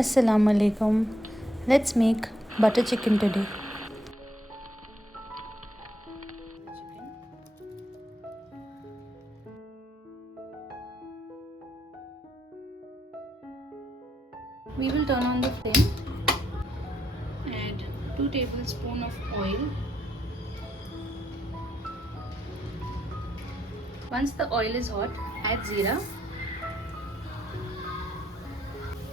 Assalamu alaikum. Let's make butter chicken today. We will turn on the flame. Add 2 tablespoons of oil. Once the oil is hot, add zira.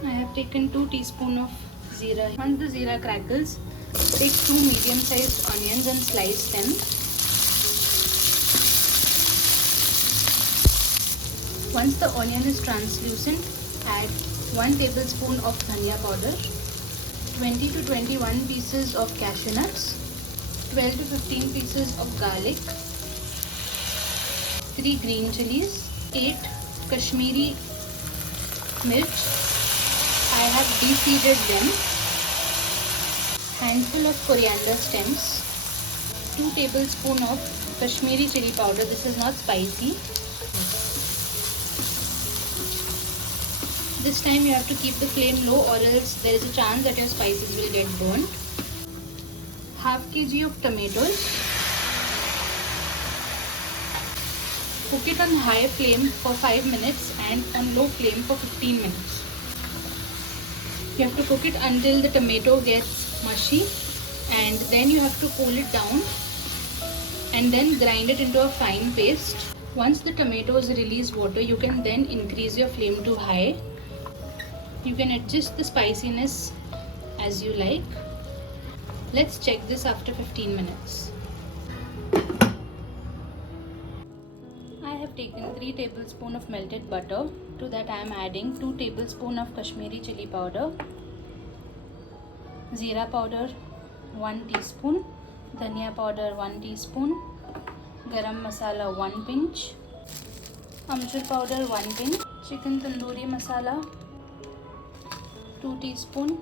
I have taken 2 teaspoons of zira. Once the zira crackles, take 2 medium-sized onions and slice them. Once the onion is translucent, add 1 tablespoon of dhania powder, 20 to 21 pieces of cashew nuts, 12 to 15 pieces of garlic, 3 green chilies, 8 Kashmiri mirch. I have de-seeded them. Handful of coriander stems, 2 tablespoons of Kashmiri chili powder. This is not spicy. This time you have to keep the flame low or else there is a chance that your spices will get burnt. Half kg of tomatoes. Cook it on high flame for 5 minutes and on low flame for 15 minutes. You have to cook it until the tomato gets mushy and then you have to cool it down and then grind it into a fine paste. Once the tomatoes release water, you can then increase your flame to high. You can adjust the spiciness as you like. Let's check this after 15 minutes. I have taken 3 tablespoons of melted butter. To that I am adding 2 tablespoons of Kashmiri chili powder, zira powder 1 teaspoon, dhania powder 1 teaspoon, garam masala 1 pinch, amchur powder 1 pinch, chicken tandoori masala 2 teaspoon,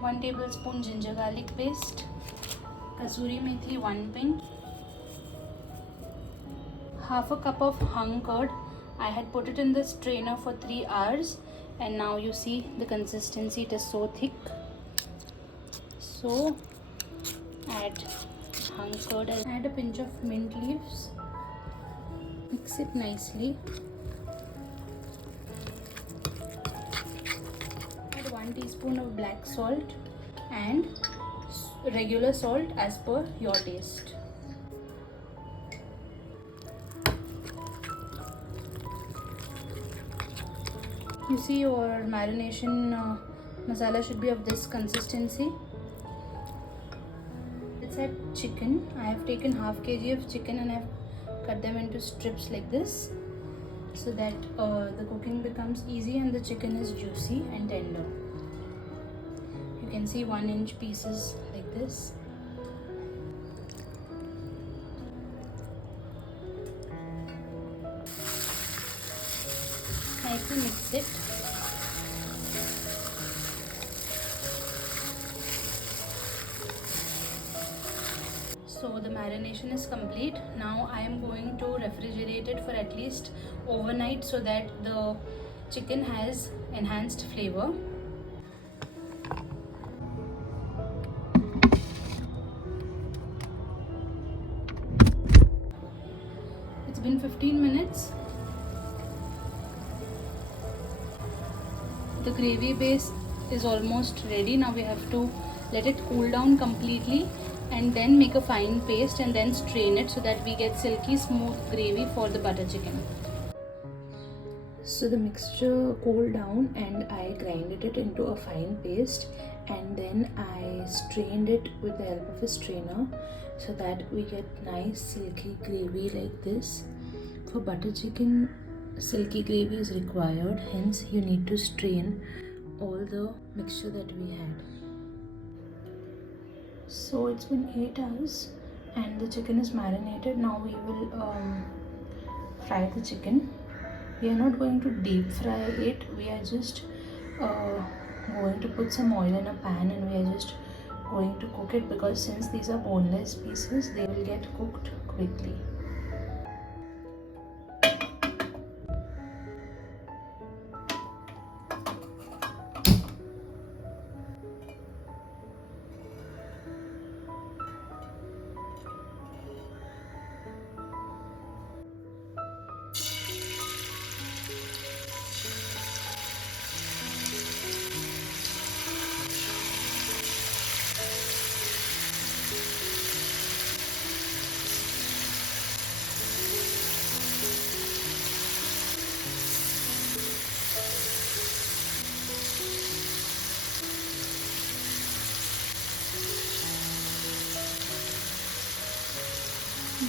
1 tablespoon ginger garlic paste, kasuri methi 1 pinch, half a cup of hung curd. I had put it in the strainer for 3 hours and now you see the consistency, it is so thick. So add hung curd, add a pinch of mint leaves, mix it nicely. Add 1 teaspoon of black salt and regular salt as per your taste. You see your marination masala should be of this consistency. Let's add chicken. I have taken half kg of chicken and I have cut them into strips like this so that the cooking becomes easy and the chicken is juicy and tender. You can see 1-inch pieces like this. Nicely mix it. So the marination is complete. Now I am going to refrigerate it for at least overnight so that the chicken has enhanced flavor. It's been 15 minutes. The gravy base is almost ready. Now we have to let it cool down completely and then make a fine paste and then strain it so that we get silky smooth gravy for the butter chicken. So the mixture cooled down and I grinded it into a fine paste and then I strained it with the help of a strainer so that we get nice silky gravy like this. For butter chicken, silky gravy is required, hence you need to strain all the mixture that we had. So it's been 8 hours and the chicken is marinated. Now we will fry the chicken. We are not going to deep fry it, we are just going to put some oil in a pan and we are just going to cook it because since these are boneless pieces, they will get cooked quickly.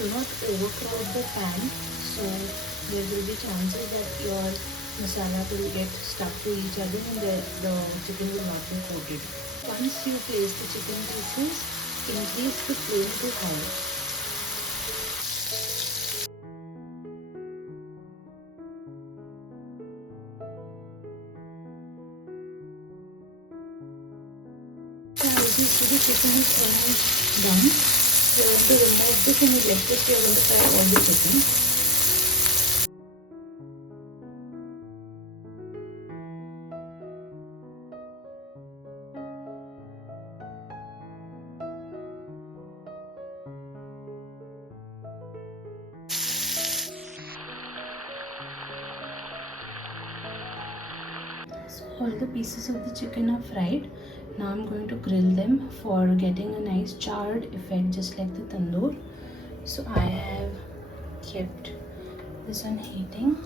do not overcrowd the pan, so there will be chances that your masala will get stuck to each other and the chicken will not be coated. Once you place the chicken pieces, increase the flame to high. So as you see, the chicken is almost done. You are going to remove this and like this you are going to fry all the chicken. So all the pieces of the chicken are fried. Now I'm going to grill them for getting a nice charred effect just like the tandoor. So I have kept this on heating.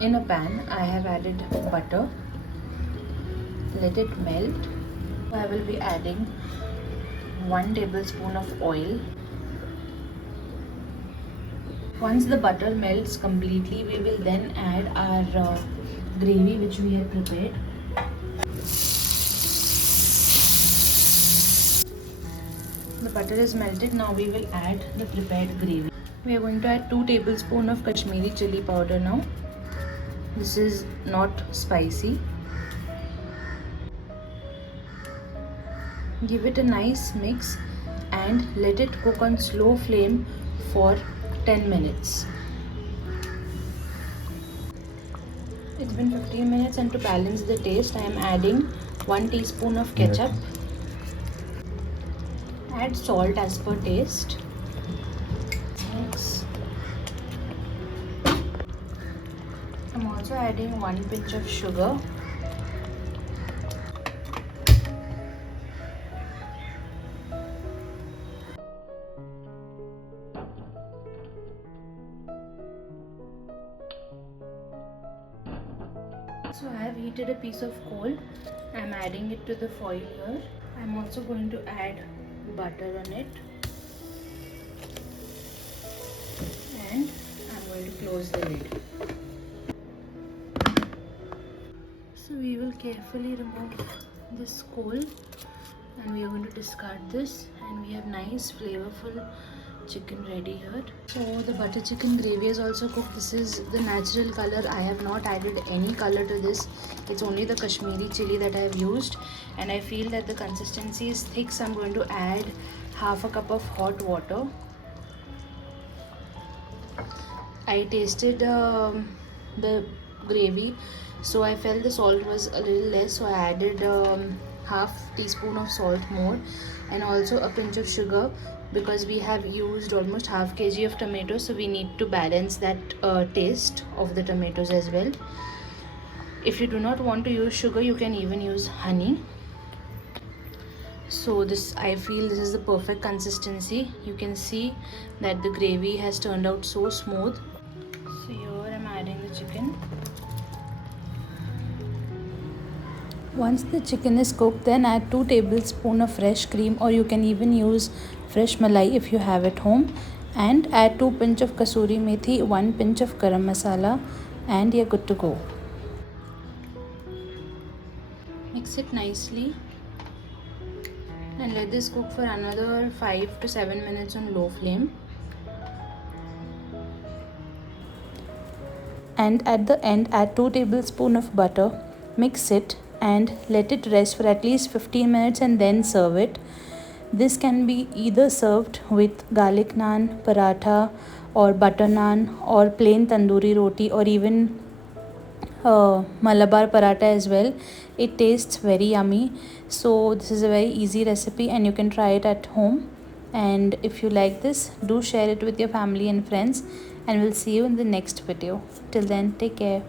In a pan, I have added butter. Let it melt. I will be adding 1 tablespoon of oil. Once the butter melts completely, we will then add our gravy which we have prepared. The butter is melted. Now we will add the prepared gravy. We are going to add 2 tablespoons of Kashmiri chili powder now. This is not spicy. Give it a nice mix and let it cook on slow flame for 10 minutes. It's been 15 minutes and to balance the taste, I am adding 1 teaspoon of ketchup. Add salt as per taste. Mix. I'm also adding 1 pinch of sugar. So I have heated a piece of coal. I am adding it to the foil here. I am also going to add butter on it. And I am going to close the lid. So we will carefully remove this coal and we are going to discard this, and we have nice flavorful chicken ready here. So the butter chicken gravy is also cooked. This is the natural color. I have not added any color to this. It's only the Kashmiri chili that I have used, and I feel that the consistency is thick, so I'm going to add half a cup of hot water. I tasted the gravy, so I felt the salt was a little less, so I added half teaspoon of salt more and also a pinch of sugar, because we have used almost half kg of tomatoes, so we need to balance that taste of the tomatoes as well. If you do not want to use sugar, you can even use honey. So this, I feel this is the perfect consistency. You can see that the gravy has turned out so smooth. So here I'm adding the chicken. Once the chicken is cooked, then add 2 tablespoons of fresh cream, or you can even use fresh malai if you have at home, and add 2 pinch of kasuri methi, 1 pinch of garam masala, and you're good to go. Mix it nicely and let this cook for another 5 to 7 minutes on low flame. And at the end, add 2 tablespoons of butter, mix it and let it rest for at least 15 minutes and then serve it. This can be either served with garlic naan, paratha or butter naan or plain tandoori roti, or even Malabar paratha as well. It tastes very yummy. So this is a very easy recipe and you can try it at home. And if you like this, do share it with your family and friends, and we'll see you in the next video. Till then, take care.